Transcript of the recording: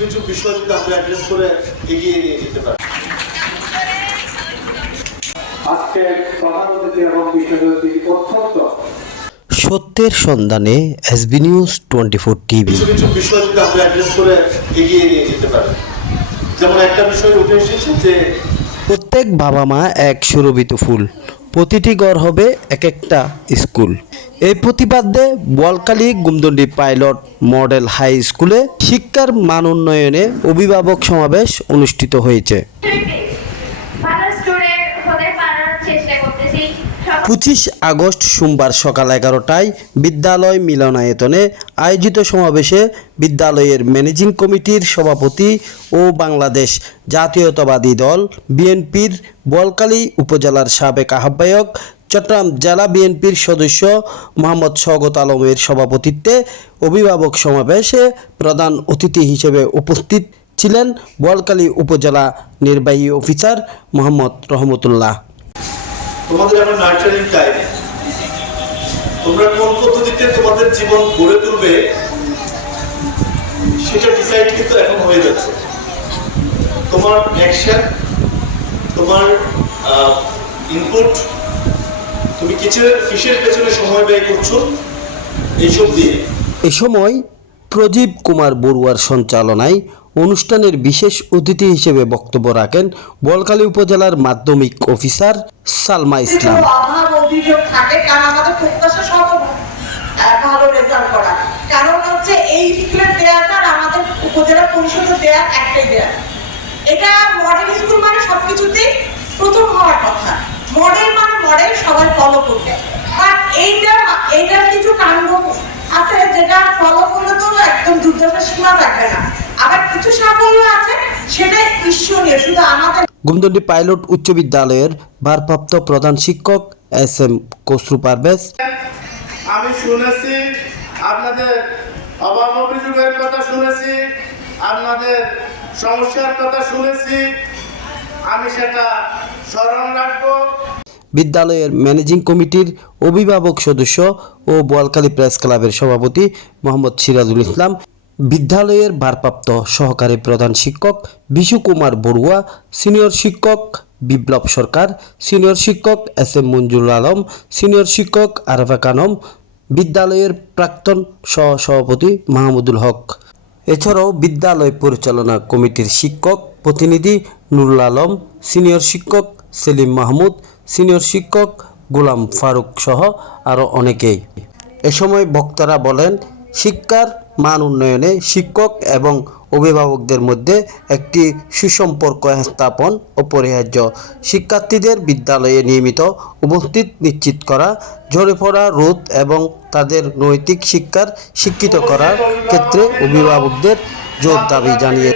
কিছু বিষয় যদি আমরা অ্যাড্রেস করে এগিয়ে নিয়ে যেতে পারি। আজকে প্রধান অতিথি এবং বিশেষ অত্যন্ত সত্যের সন্ধানে SB news twenty four TV. কিছু কিছু বিষয় যদি আমরা অ্যাড্রেস করে এগিয়ে নিয়ে যেতে পারি। যেমন একটা বিষয় উঠে এসেছে যে প্রত্যেক বাবা মা এক সুরভিত ফুল। প্রতিটি গড় হবে এক একটা স্কুল। এই প্রতিবাদে Bolkali Gumdandi pilot model high স্কুলে শিক্ষার মান উন্নয়নে অভিভাবক সমাবেশ অনুষ্ঠিত হয়েছে। পঁচিশ আগস্ট সোমবার সকাল এগারোটায় বিদ্যালয় মিলনায়তনে আয়োজিত সমাবেশে বিদ্যালয়ের ম্যানেজিং কমিটির সভাপতি ও বাংলাদেশ জাতীয়তাবাদী দল বিএনপির বলকালী উপজেলার সাবেক আহ্বায়ক, চট্টগ্রাম জেলা বিএনপির সদস্য মোহাম্মদ শওকত আলমের সভাপতিত্বে অভিভাবক সমাবেশে প্রধান অতিথি হিসেবে উপস্থিত ছিলেন বলকালী উপজেলা নির্বাহী অফিসার মোহাম্মদ রহমতুল্লাহ। তোমাদের এখন নার্চারিং টাইম তোমরা কোন পদ্ধতিতে তোমাদের জীবন গড়ে তুলবে, সেটা ডিসাইড কিন্তু এখন হয়ে যাচ্ছে। তোমার অ্যাকশন তোমার ইনপুট তুমি কিসের কিসের পেছনে সময় ব্যয় করছ, এইসব দিয়ে। এ সময় প্রদীপ কুমার বড়ুয়ার সঞ্চালনায় অনুষ্ঠানের বিশেষ অতিথি হিসেবে বক্তব্য রাখেন বলকালী উপজেলার মাধ্যমিক অফিসার সালমা ইসলাম। ভালো রেজাল্ট করা কারণ হচ্ছে এই স্কুলের আমাদের উপজেলা পরিষদের একটাই দেয়া এটা মডেল স্কুল মানে সবকিছুতেই প্রথম হওয়ার কথা। মডেল মানে মডেল সবাই ফলো করবে। এইটা, এইটার কিছু কাণ্ড আছে যেটা ফলো করলে তো একদম দুর্দশা সীমা রাখবে না। কিছু সাফল্য আছে সেটা ঈশ্বরীয় শুধু আমাদের গুমদন্ডি পাইলট উচ্চ বিদ্যালয়ের ভারপ্রাপ্ত প্রধান শিক্ষক এস এম কসরু পারভেজ। আমি শুনেছি আপনাদের অভাব অভিযোগের কথা শুনেছি আপনাদের সমস্যার কথা শুনেছি আমি সেটা স্মরণ রাখব। বিদ্যালয়ের ম্যানেজিং কমিটির অভিভাবক সদস্য ও বোয়ালখালী প্রেস ক্লাবের সভাপতি মোহাম্মদ সিরাজুল ইসলাম বিদ্যালয়ের ভারপ্রাপ্ত সহকারী প্রধান শিক্ষক বিশু কুমার বড়ুয়া, সিনিয়র শিক্ষক বিপ্লব সরকার, সিনিয়র শিক্ষক S M Manjur Alam, senior শিক্ষক আরাফা কানম, বিদ্যালয়ের প্রাক্তন সহ সভাপতি মাহমুদুল হক। এছাড়াও বিদ্যালয় পরিচালনা কমিটির শিক্ষক প্রতিনিধি নুরুল আলম, সিনিয়র শিক্ষক সেলিম মাহমুদ, সিনিয়র শিক্ষক গোলাম ফারুক সহ আরও অনেকেই। এ সময় বক্তারা বলেন, শিক্ষার মান উন্নয়নে শিক্ষক এবং অভিভাবকদের মধ্যে একটি সুসম্পর্ক স্থাপন অপরিহার্য শিক্ষার্থীদের বিদ্যালয়ে নিয়মিত উপস্থিত নিশ্চিত করা, ঝরে পড়া রোধ এবং তাদের নৈতিক শিক্ষার শিক্ষিত করার ক্ষেত্রে অভিভাবকদের জোর দাবি জানিয়ে